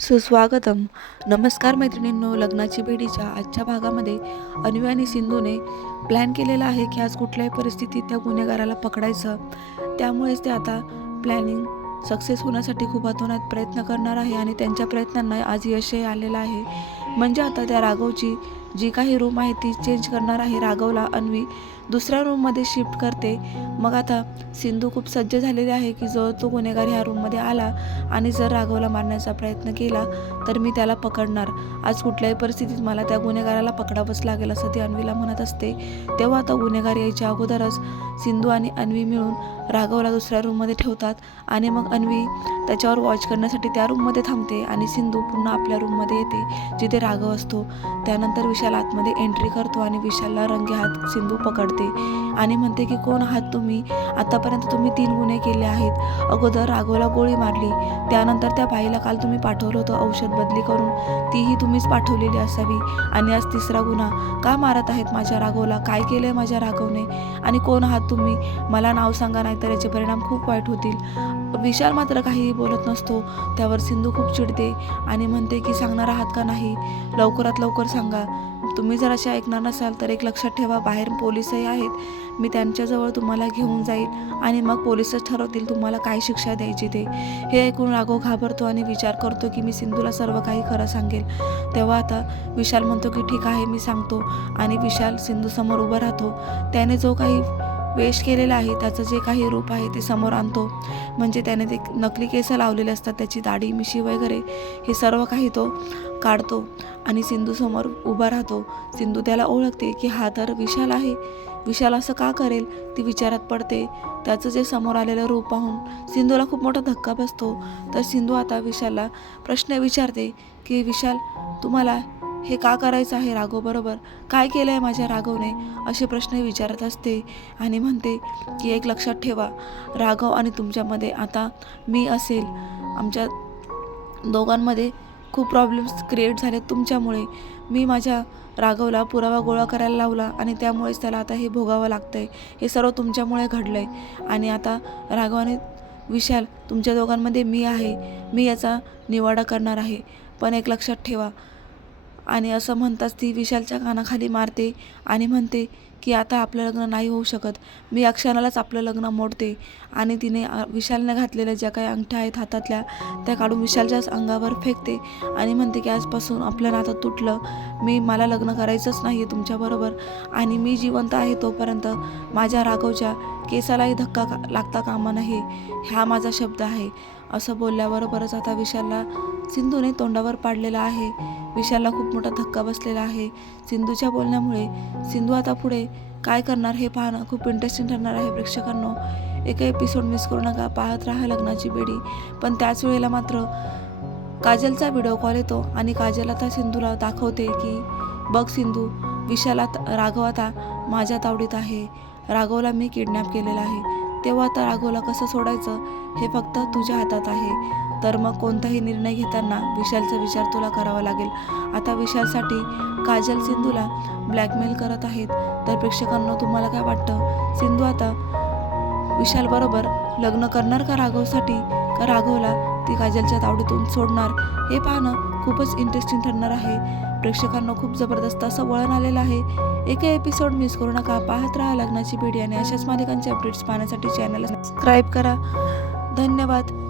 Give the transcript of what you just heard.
सुस्वागतम. नमस्कार मैत्रिणींनो लग्नाची बेडीच्या आजच्या भागामध्ये अन्वी आणि सिंधूने प्लॅन केलेला आहे की आज कुठल्याही परिस्थितीत त्या गुन्हेगाराला पकडायचं. त्यामुळेच ते आता प्लॅनिंग सक्सेस होण्यासाठी खूप अतोनात प्रयत्न करणार आहे आणि त्यांच्या प्रयत्नांना आज यशही आलेलं आहे. म्हणजे आता त्या राघवची जी काही रूम आहे ती चेंज करणार आहे. राघवला अन्वी दुसऱ्या रूममध्ये शिफ्ट करते. मग आता सिंधू खूप सज्ज झालेली आहे की जर तो गुन्हेगार ह्या रूममध्ये आला आणि जर राघवला मारण्याचा प्रयत्न केला तर मी त्याला पकडणार. आज कुठल्याही परिस्थितीत मला त्या गुन्हेगाराला पकडावंच लागेल असं ती अन्वीला म्हणत असते. तेव्हा आता गुन्हेगार यायच्या अगोदरच सिंधू आणि अन्वी मिळून राघवला दुसऱ्या रूममध्ये ठेवतात आणि मग अन्वी त्याच्यावर वॉच करण्यासाठी त्या रूममध्ये थांबते आणि सिंधू पुन्हा आपल्या रूममध्ये येते जिथे राघव असतो. त्यानंतर विशाल आतमध्ये एंट्री करतो आणि विशालला रंगे हात सिंधू पकडते. आणि म्हणते की कोण आहात तुम्ही? आतापर्यंत तुम्ही तीन गुन्हे केले आहेत. अगोदर राघवला गोळी मारली. त्यानंतर त्या बाईला काल तुम्ही पाठवलं होतं औषध बदली करून. तीही तुम्हीच पाठवलेली असावी. आणि आज तिसरा गुन्हा. का मारत आहेत माझ्या राघवला? काय केलं आहे माझ्या राघवने? आणि कोण आहात तुम्ही? मला नाव सांगा नाहीतर याचे परिणाम खूप वाईट होतील. विशाल मात्र काहीही बोलत नसतो. त्यावर सिंधू खूप चिडते आणि म्हणते की सांगणार आहात का नाही? लवकरात लवकर सांगा. तुम्ही जर असे ऐकणार नसाल तर एक लक्षात ठेवा बाहेर पोलीसही आहेत. मी त्यांच्याजवळ तुम्हाला घेऊन जाईल आणि मग पोलीसच ठरवतील तुम्हाला काय शिक्षा द्यायची ते. हे ऐकून राघव घाबरतो आणि विचार करतो की मी सिंधूला सर्व काही खरं सांगेल. तेव्हा आता विशाल म्हणतो की ठीक आहे मी सांगतो. आणि विशाल सिंधूसमोर उभा राहतो. त्याने जो काही वेश केलेला आहे. त्याचं जे काही रूप आहे ते समोर आणतो. म्हणजे त्याने ते नकली केस लावलेले असतात. त्याची दाढी मिशी वगैरे हे सर्व काही तो काढतो आणि सिंधूसमोर उभा राहतो. सिंधू त्याला ओळखते की हा तर विशाल आहे. विशाल असं का करेल? ती विचारात पडते. त्याचं जे समोर आलेलं रूप पाहून सिंधूला खूप मोठा धक्का बसतो. तर सिंधू आता विशालला प्रश्न विचारते की विशाल तुम्हाला हे का करायचं आहे राघव बरोबर? काय केलं आहे माझ्या राघवने? असे प्रश्न विचारत असते आणि म्हणते की एक लक्षात ठेवा राघव आणि तुमच्यामध्ये आता मी असेल. आमच्या दोघांमध्ये खूप प्रॉब्लेम्स क्रिएट झाले तुमच्यामुळे. मी माझ्या राघवला पुरावा गोळा करायला लावला आणि त्यामुळेच त्याला आता हे भोगावं लागतं आहे हे सर्व तुमच्यामुळे घडलं आहे आणि आता राघवाने विशाल तुमच्या दोघांमध्ये मी आहे. मी याचा निवाडा करणार आहे. पण एक लक्षात ठेवा आणि असं म्हणताच ती विशालच्या कानाखाली मारते आणि म्हणते की आता आपलं लग्न नाही होऊ शकत. मी अक्षरालाच आपलं लग्न मोडते. आणि तिने विशालने घातलेल्या ज्या काही अंगठ्या आहेत हातातल्या त्या काढून विशालच्याच अंगावर फेकते आणि म्हणते की आजपासून आपलं नातं तुटलं. मी मला लग्न करायचंच नाही आहे तुमच्याबरोबर आणि मी जिवंत आहे तोपर्यंत माझ्या राघवच्या केसालाही धक्का का लागता कामा नये हा माझा शब्द आहे. असं बोलल्याबरोबरच आता विशालला सिंधूने तोंडावर पाडलेला आहे. विशालला खूप मोठा धक्का बसलेला आहे. सिंधूच्या बोलण्यामुळे सिंधू आता पुढे काय करणार हे पाहणं खूप इंटरेस्टिंग ठरणार आहे प्रेक्षकांनो. एका एपिसोड मिस करू नका पाहत राहा लग्नाची बेडी. पण त्याच वेळेला मात्र काजलचा व्हिडिओ कॉल येतो आणि काजल आता सिंधूला दाखवते की बघ सिंधू विशाल आता राघव आता माझ्या तावडीत आहे. राघवला मी किडनॅप केलेला आहे. तेव्हा त्या राघवला कसं सोडायचं हे फक्त तुझ्या हातात आहे. तर मग कोणताही निर्णय घेताना विशालचा विचार तुला करावा लागेल. आता विशालसाठी काजल सिंधूला ब्लॅकमेल करत आहेत. तर प्रेक्षकांना तुम्हाला काय वाटतं? सिंधू आता विशालबरोबर लग्न करणार का राघवसाठी? का राघवला ती काजलच्या तावडीतून सोडणार हे पाहणं खूपच इंटरेस्टिंग ठरणार आहे. प्रेक्षकांना खूप जबरदस्त असं वळण आलेलं आहे. एका एपिसोड मिस करू नका. पाहत राहा लग्नाची पिढी आणि अशाच मालिकांचे अपडेट्स पाहण्यासाठी चॅनलला सबस्क्राईब करा. धन्यवाद.